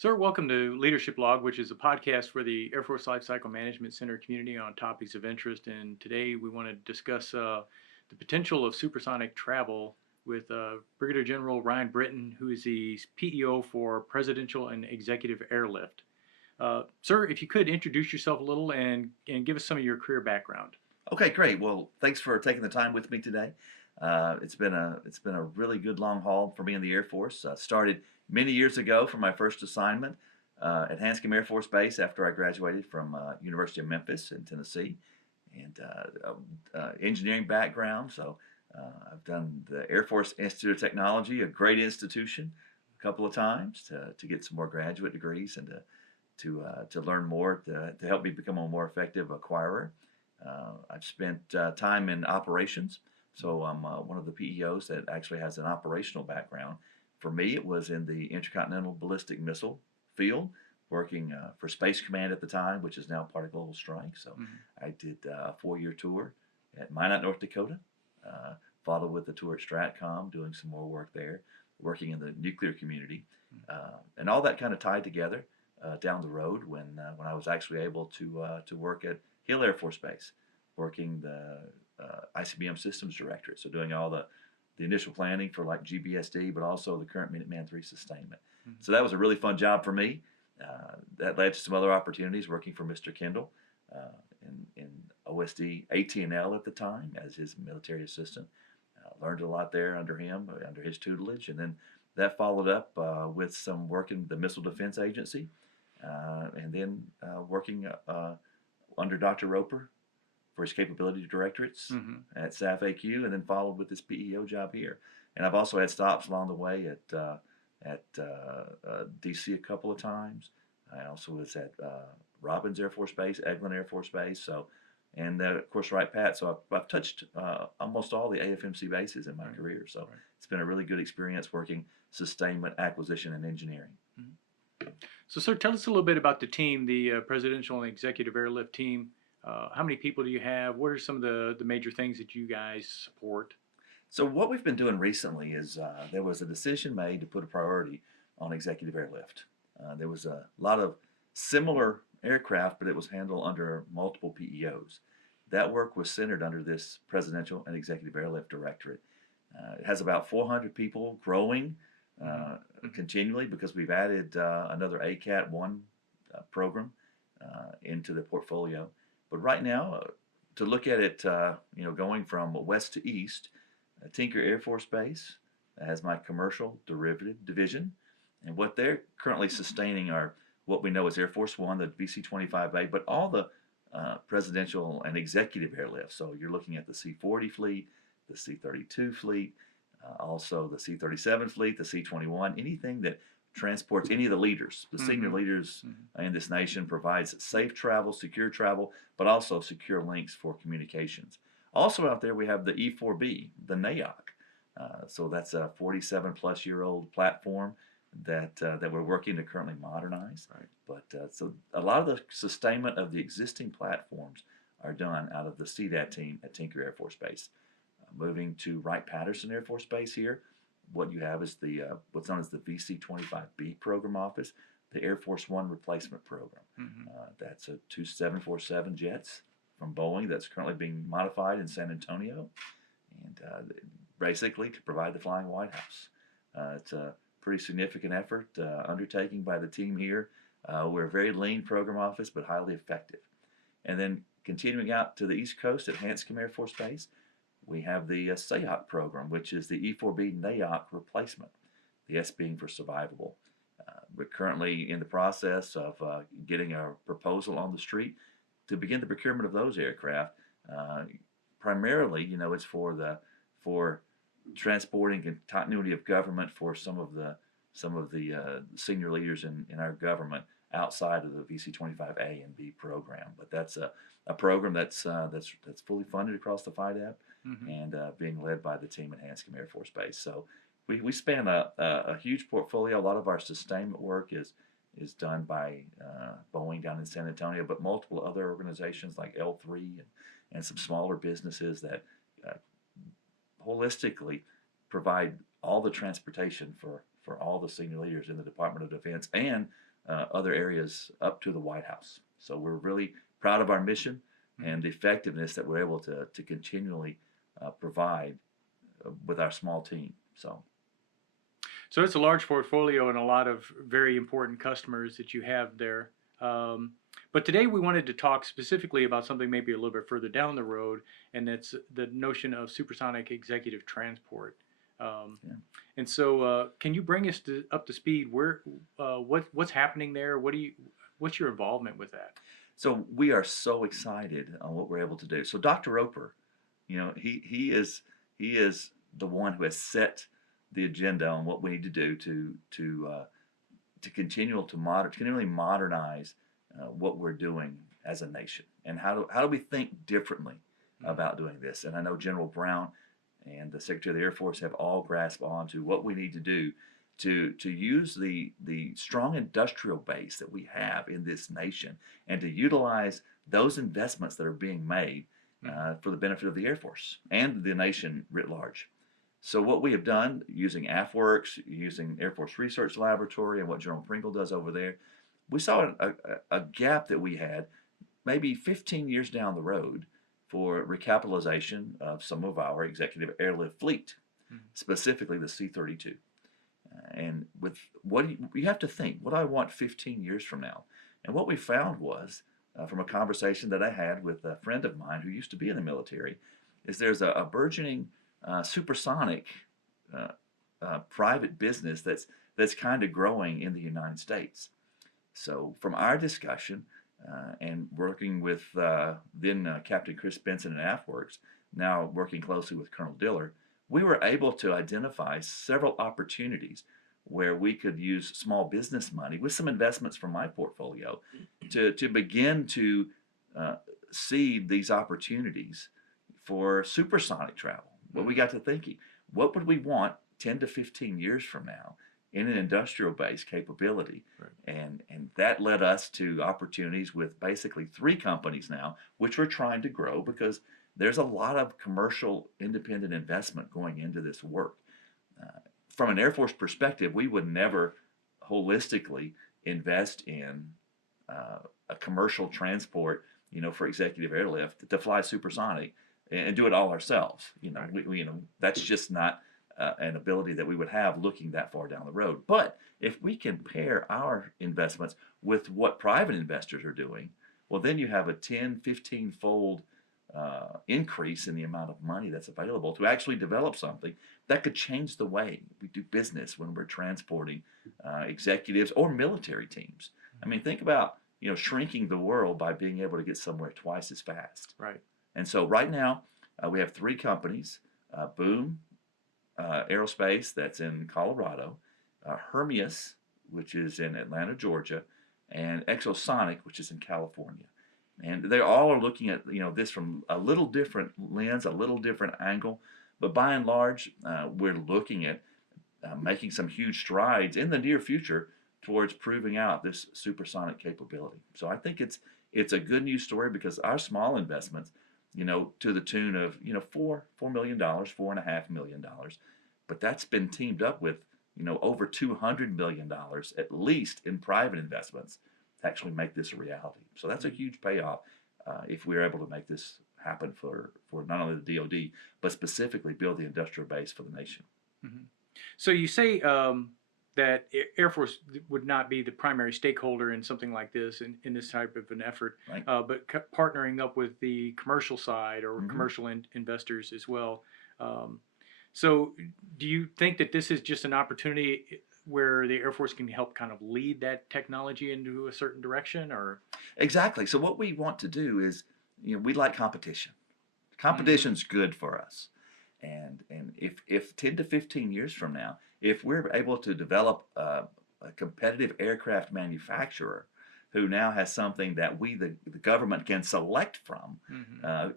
Sir, welcome to Leadership Log, which is a podcast for the Air Force Lifecycle Management Center community on topics of interest. And today we want to discuss the potential of supersonic travel with Brigadier General Ryan Britton, who is the PEO for Presidential and Executive Airlift. Sir, if you could introduce yourself a little and give us some of your career background. Okay, great. Well, thanks for taking the time with me today. It's been a really good long haul for me in the Air Force. Started many years ago for my first assignment at Hanscom Air Force Base after I graduated from University of Memphis in Tennessee, and engineering background. So I've done the Air Force Institute of Technology, a great institution, a couple of times to get some more graduate degrees and to learn more to help me become a more effective acquirer. I've spent time in operations, so I'm one of the PEOs that actually has an operational background. For me, it was in the intercontinental ballistic missile field, working for Space Command at the time, which is now part of Global Strike. So I did a 4-year tour at Minot, North Dakota, followed with the tour at Stratcom, doing some more work there, working in the nuclear community, and all that kind of tied together down the road when I was actually able to work at Hill Air Force Base, working the ICBM Systems Directorate, so doing all the initial planning for like GBSD, but also the current Minuteman III sustainment. So that was a really fun job for me. That led to some other opportunities working for Mr. Kendall in OSD AT&L at the time as his military assistant. Learned a lot there under him, under his tutelage, and then that followed up with some work in the Missile Defense Agency, and then working under Dr. Roper for his capability directorates at SAF AQ, and then followed with this PEO job here. And I've also had stops along the way at DC a couple of times. I also was at Robbins Air Force Base, Eglin Air Force Base, and of course Wright Pat. So I've touched almost all the AFMC bases in my career. So it's been a really good experience working sustainment, acquisition, and engineering. So, sir, tell us a little bit about the team, the Presidential and Executive Airlift team. How many people do you have? What are some of the major things that you guys support? So what we've been doing recently is there was a decision made to put a priority on executive airlift. There was a lot of similar aircraft, but it was handled under multiple PEOs. That work was centered under this Presidential and Executive Airlift Directorate. It has about 400 people, growing continually because we've added another ACAT-1 program into the portfolio. But right now, to look at it, going from west to east, Tinker Air Force Base has my commercial derivative division, and what they're currently sustaining are what we know as Air Force One, the VC-25A, but all the presidential and executive airlift. So you're looking at the C-40 fleet, the C-32 fleet, also the C-37 fleet, the C-21, anything that transports any of the leaders, the senior leaders in this nation, provides safe travel, secure travel, but also secure links for communications. Also out there we have the E-4B, the NAOC. So that's a 47-plus-year-old platform that we're working to currently modernize. But so a lot of the sustainment of the existing platforms are done out of the CDAT team at Tinker Air Force Base. Moving to Wright-Patterson Air Force Base here, what you have is the what's known as the VC-25B program office, the Air Force One replacement program. That's two 747 jets from Boeing that's currently being modified in San Antonio, and basically to provide the Flying White House. It's a pretty significant effort undertaking by the team here. We're a very lean program office, but highly effective. And then continuing out to the East Coast at Hanscom Air Force Base, we have the SAOC program, which is the E-4B NAOC replacement, the S being for survivable. We're currently in the process of getting a proposal on the street to begin the procurement of those aircraft. Primarily, it's for transporting and continuity of government for some of the senior leaders in our government outside of the VC-25A and B program. But that's a program that's fully funded across the FIDAP and being led by the team at Hanscom Air Force Base. So we span a huge portfolio. A lot of our sustainment work is done by Boeing down in San Antonio, but multiple other organizations like L3 and some smaller businesses that holistically provide all the transportation for for all the senior leaders in the Department of Defense and other areas up to the White House. So we're really proud of our mission and the effectiveness that we're able to continually provide with our small team. So it's a large portfolio and a lot of very important customers that you have there. But today we wanted to talk specifically about something maybe a little bit further down the road, and that's the notion of supersonic executive transport. And so, can you bring us up to speed? What's happening there? What's your involvement with that? So we are so excited on what we're able to do. So Dr. Roper, he is the one who has set the agenda on what we need to do to continually modernize what we're doing as a nation, and how do we think differently about doing this. And I know General Brown and the Secretary of the Air Force have all grasped onto what we need to do to use the strong industrial base that we have in this nation and to utilize those investments that are being made for the benefit of the Air Force and the nation writ large. So what we have done using AFWorks, using Air Force Research Laboratory, and what General Pringle does over there, we saw a gap that we had maybe 15 years down the road for recapitalization of some of our executive airlift fleet, specifically the C-32. And with you have to think, what do I want 15 years from now? And what we found was, from a conversation that I had with a friend of mine who used to be in the military, is there's a burgeoning supersonic private business that's kind of growing in the United States. So from our discussion and working with then Captain Chris Benson at AFWorks, now working closely with Colonel Diller, we were able to identify several opportunities where we could use small business money with some investments from my portfolio to begin to seed these opportunities for supersonic travel. When we got to thinking, what would we want 10 to 15 years from now in an industrial base capability? Right. And that led us to opportunities with basically 3 companies now, which we're trying to grow because there's a lot of commercial independent investment going into this work. From an Air Force perspective, we would never holistically invest in a commercial transport, for executive airlift to fly supersonic and do it all ourselves. Right. That's just not an ability that we would have looking that far down the road. But if we can pair our investments with what private investors are doing, well, then you have a 10, 15-fold increase in the amount of money that's available to actually develop something that could change the way we do business when we're transporting executives or military teams. I mean, think about shrinking the world by being able to get somewhere twice as fast. Right. And so right now we have 3 companies: Boom Aerospace, that's in Colorado; Hermeus, which is in Atlanta, Georgia; and Exosonic, which is in California. And they all are looking at this from a little different lens, a little different angle, but by and large, we're looking at making some huge strides in the near future towards proving out this supersonic capability. So I think it's a good news story because our small investments, to the tune of $4 million, $4.5 million, but that's been teamed up with over $200 million at least in private investments to actually make this a reality. So that's a huge payoff if we're able to make this happen for not only the DoD, but specifically build the industrial base for the nation. Mm-hmm. So you say that Air Force would not be the primary stakeholder in something like this, in this type of an effort, Right. But partnering up with the commercial side or commercial investors as well. So do you think that this is just an opportunity where the Air Force can help kind of lead that technology into a certain direction? Or Exactly. So what we want to do is, we like competition. Competition's good for us. And if 10 to 15 years from now, if we're able to develop a competitive aircraft manufacturer who now has something that we, the government, can select from,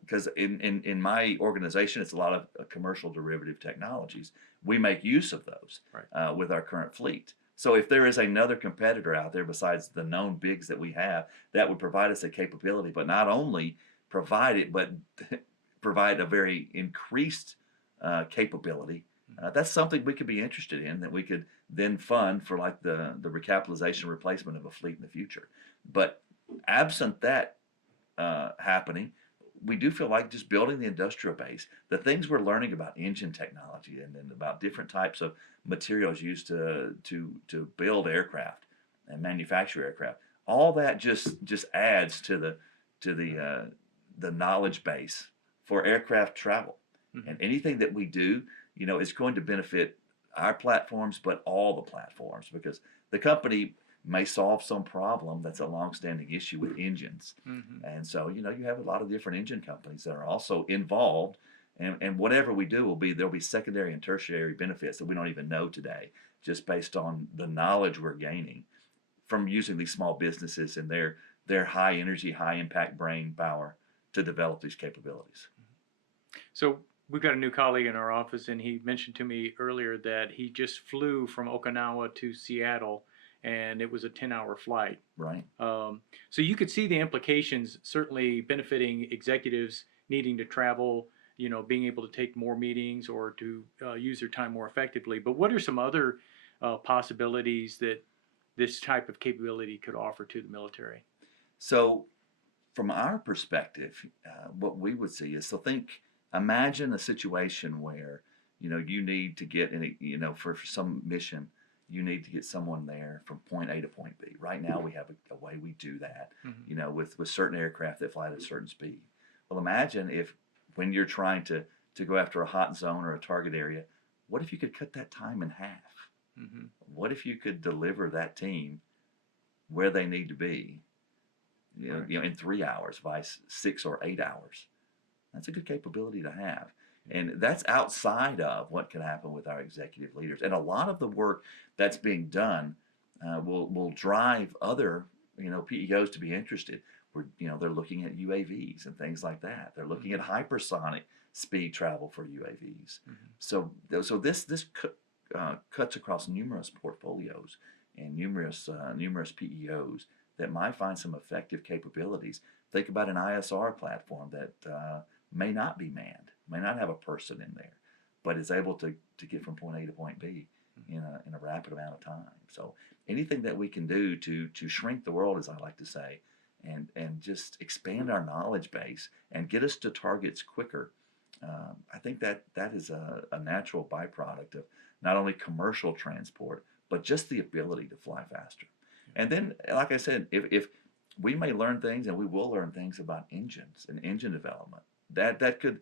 because in my organization, it's a lot of commercial derivative technologies. We make use of those with our current fleet. So if there is another competitor out there besides the known bigs that we have, that would provide us a capability, but not only provide it, but provide a very increased capability That's something we could be interested in that we could then fund for like the recapitalization replacement of a fleet in the future. But absent that happening, we do feel like just building the industrial base, the things we're learning about engine technology and about different types of materials used to build aircraft and manufacture aircraft, all that just adds to the knowledge base for aircraft travel. And anything that we do, is going to benefit our platforms, but all the platforms, because the company may solve some problem that's a long-standing issue with engines. And so, you have a lot of different engine companies that are also involved, and whatever we do there'll be secondary and tertiary benefits that we don't even know today, just based on the knowledge we're gaining from using these small businesses and their high energy, high impact brain power to develop these capabilities. So we've got a new colleague in our office, and he mentioned to me earlier that he just flew from Okinawa to Seattle, and it was a 10-hour flight. Right. So you could see the implications, certainly benefiting executives needing to travel, being able to take more meetings or to use their time more effectively. But what are some other possibilities that this type of capability could offer to the military? So from our perspective, what we would see is, imagine a situation where, you need to get for some mission, you need to get someone there from point A to point B. Right now, we have a way we do that, with certain aircraft that fly at a certain speed. Well, imagine if when you're trying to go after a hot zone or a target area, what if you could cut that time in half? What if you could deliver that team where they need to be, in 3 hours by 6 or 8 hours? That's a good capability to have. And that's outside of what can happen with our executive leaders. And a lot of the work that's being done will drive other, PEOs to be interested. They're looking at UAVs and things like that. They're looking at hypersonic speed travel for UAVs. So this cuts across numerous portfolios and numerous PEOs that might find some effective capabilities. Think about an ISR platform that may not be manned, may not have a person in there, but is able to get from point A to point B in a rapid amount of time. So anything that we can do to shrink the world, as I like to say, and just expand our knowledge base and get us to targets quicker, I think that is a natural byproduct of not only commercial transport, but just the ability to fly faster. And then, like I said, if we may learn things, and we will learn things about engines and engine development, that could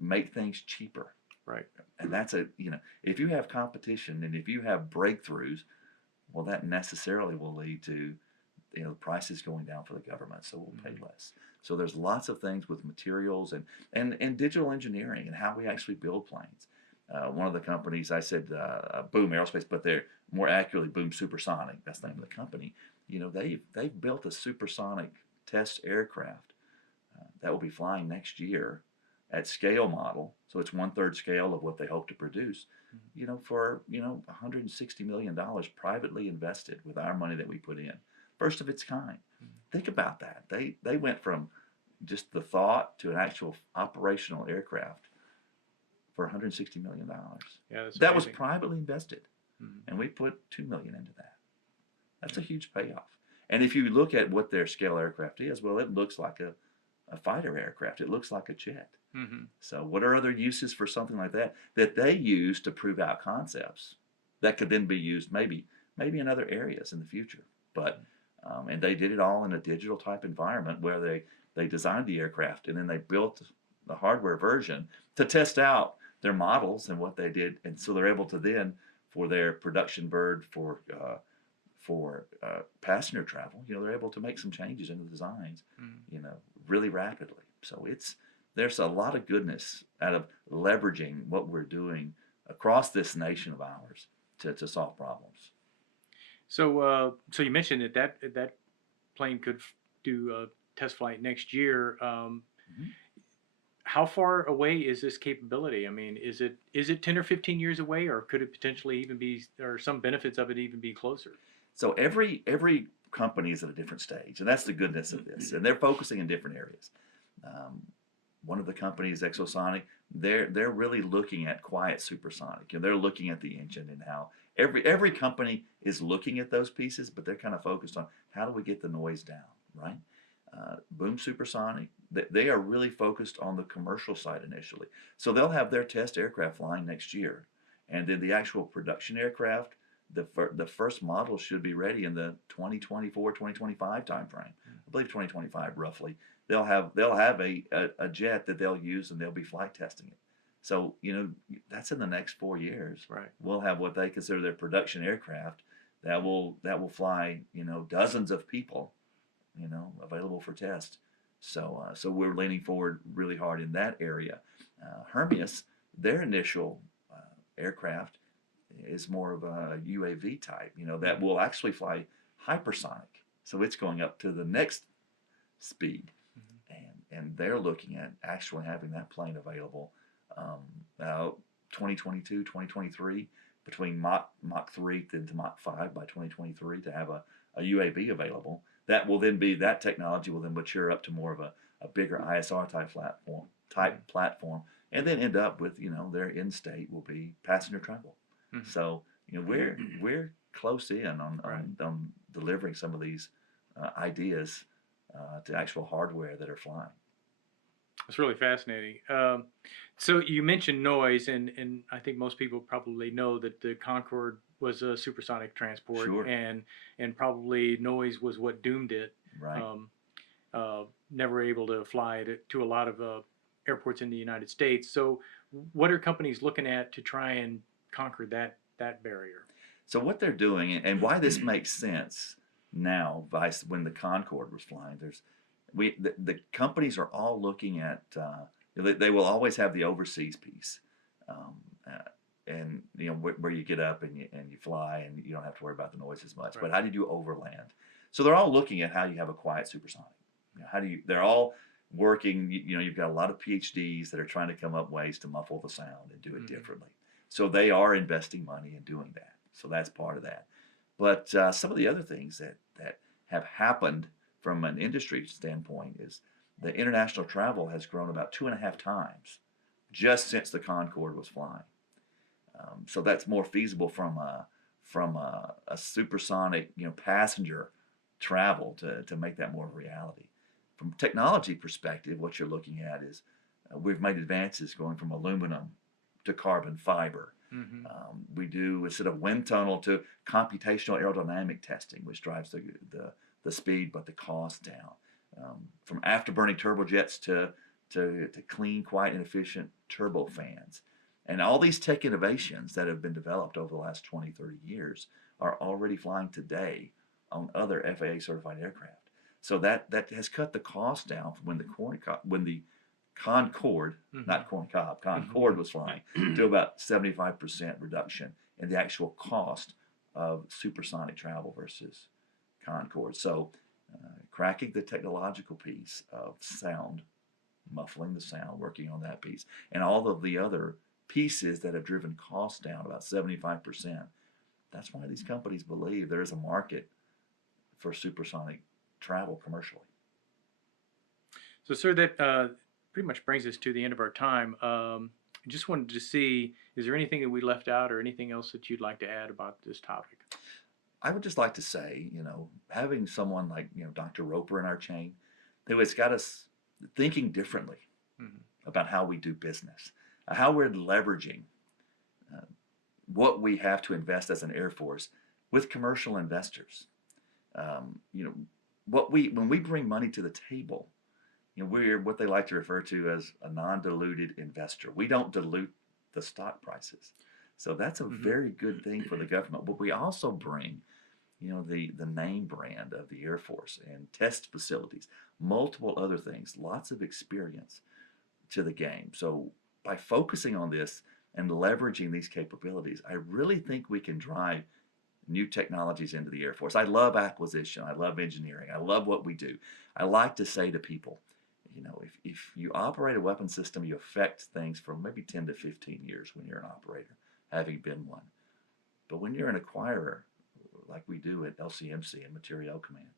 make things cheaper. Right. And that's if you have competition and if you have breakthroughs, well, that necessarily will lead to prices going down for the government, so we'll pay less. So there's lots of things with materials and digital engineering and how we actually build planes. One of the companies, I said Boom Aerospace, but they're more accurately Boom Supersonic. That's the name of the company. They've built a supersonic test aircraft that will be flying next year at scale model. So it's 1/3 scale of what they hope to produce. For $160 million privately invested with our money that we put in. First of its kind. Think about that. They went from just the thought to an actual operational aircraft for $160 million. Yeah, that's that was amazing. privately invested, and we put $2 million into that. That's a huge payoff. And if you look at what their scale aircraft is, well, it looks like a fighter aircraft. It looks like a jet. So what are other uses for something like that they use to prove out concepts that could then be used maybe in other areas in the future? But and they did it all in a digital type environment where they designed the aircraft and then they built the hardware version to test out their models and what they did, and so they're able to then, for their production bird for passenger travel, they're able to make some changes in the designs, really rapidly. So there's a lot of goodness out of leveraging what we're doing across this nation of ours to solve problems. So you mentioned that plane could do a test flight next year. How far away is this capability? I mean, is it 10 or 15 years away, or could it potentially even be, or some benefits of it even be closer? So every company is at a different stage, and that's the goodness of this. And they're focusing in different areas. one of the companies, Exosonic, they're really looking at quiet supersonic, and they're looking at the engine and how every company is looking at those pieces, but they're kind of focused on how do we get the noise down, right? Boom Supersonic, they are really focused on the commercial side initially. So they'll have their test aircraft flying next year. And then the actual production aircraft, the first model should be ready in the 2024, 2025 timeframe. I believe 2025 roughly. They'll have a jet that they'll use and they'll be flight testing it. So, that's in the next 4 years. Right. We'll have what they consider their production aircraft that will fly, dozens of people, available for test. So we're leaning forward really hard in that area. Hermeus, their initial aircraft is more of a UAV type, that will actually fly hypersonic. So it's going up to the next speed, and they're looking at actually having that plane available 2022, 2023, between Mach 3 to Mach 5 by 2023 to have a UAV available. That technology will then mature up to more of a bigger ISR type platform, and then end up with their end state will be passenger travel. Mm-hmm. So we're close in on delivering some of these ideas to actual hardware that are flying. It's really fascinating. So you mentioned noise, and I think most people probably know that the Concorde was a supersonic transport, Sure. and probably noise was what doomed it. Right. Never able to fly to a lot of airports in the United States. So what are companies looking at to try and conquer that barrier? So what they're doing, and why this makes sense now, when the Concorde was flying, the companies are all looking at, they will always have the overseas piece, and where you get up and you fly and you don't have to worry about the noise as much. Right. But how do you do overland? So they're all looking at how you have a quiet supersonic. They're all working. You've got a lot of PhDs that are trying to come up ways to muffle the sound and do it differently. So they are investing money in doing that. So that's part of that. But some of the other things that have happened from an industry standpoint is the international travel has grown about 2.5 times just since the Concorde was flying. So that's more feasible from a supersonic passenger travel to make that more of a reality. From a technology perspective, what you're looking at is we've made advances going from aluminum to carbon fiber. Mm-hmm. We do, instead of wind tunnel, to computational aerodynamic testing, which drives the speed but the cost down. From afterburning turbojets to clean, quiet, and efficient turbofans. And all these tech innovations that have been developed over the last 20, 30 years are already flying today on other FAA certified aircraft. So that has cut the cost down from when the Concorde, not corn cob, Concorde was flying, to about 75% reduction in the actual cost of supersonic travel versus Concorde. So cracking the technological piece of sound, muffling the sound, working on that piece, and all of the other pieces that have driven costs down about 75%. That's why these companies believe there is a market for supersonic travel commercially. So, sir, that pretty much brings us to the end of our time. I just wanted to see, is there anything that we left out or anything else that you'd like to add about this topic? I would just like to say, having someone like, Dr. Roper in our chain, who has got us thinking differently about how we do business, how we're leveraging what we have to invest as an Air Force with commercial investors. When we bring money to the table, we're what they like to refer to as a non-diluted investor. We don't dilute the stock prices. So that's a very good thing for the government. But we also bring, the name brand of the Air Force and test facilities, multiple other things, lots of experience to the game. So by focusing on this and leveraging these capabilities, I really think we can drive new technologies into the Air Force. I love acquisition. I love engineering. I love what we do. I like to say to people, if you operate a weapon system, you affect things for maybe 10 to 15 years when you're an operator, having been one. But when you're an acquirer, like we do at LCMC and Materiel Command,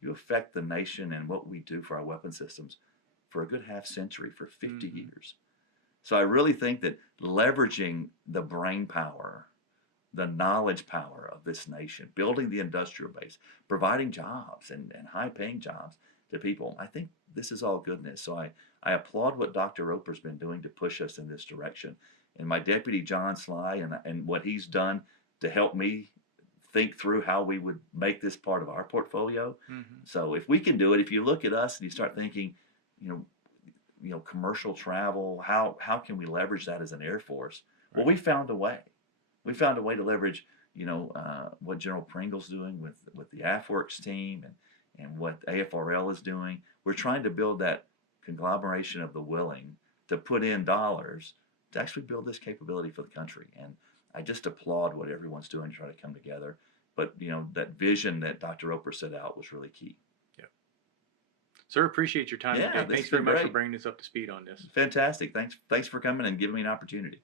you affect the nation and what we do for our weapon systems for a good half century, for 50 Mhm. years. So I really think that leveraging the brain power, the knowledge power of this nation, building the industrial base, providing jobs and high paying jobs to people, I think this is all goodness. So I applaud what Dr. Roper's been doing to push us in this direction. And my deputy, John Sly, and what he's done to help me think through how we would make this part of our portfolio. Mhm. So if we can do it, if you look at us and you start thinking, you know, commercial travel, how can we leverage that as an Air Force? Well, Right. we found a way. We found a way to leverage, what General Pringle's doing with the AFWorks team and what AFRL is doing. We're trying to build that conglomeration of the willing to put in dollars to actually build this capability for the country. And I just applaud what everyone's doing to try to come together. But that vision that Dr. Roper set out was really key. Yeah. Sir, appreciate your time Yeah, today. this Thanks has very been much for great. bringing us up to speed on this. Fantastic. Thanks for coming and giving me an opportunity.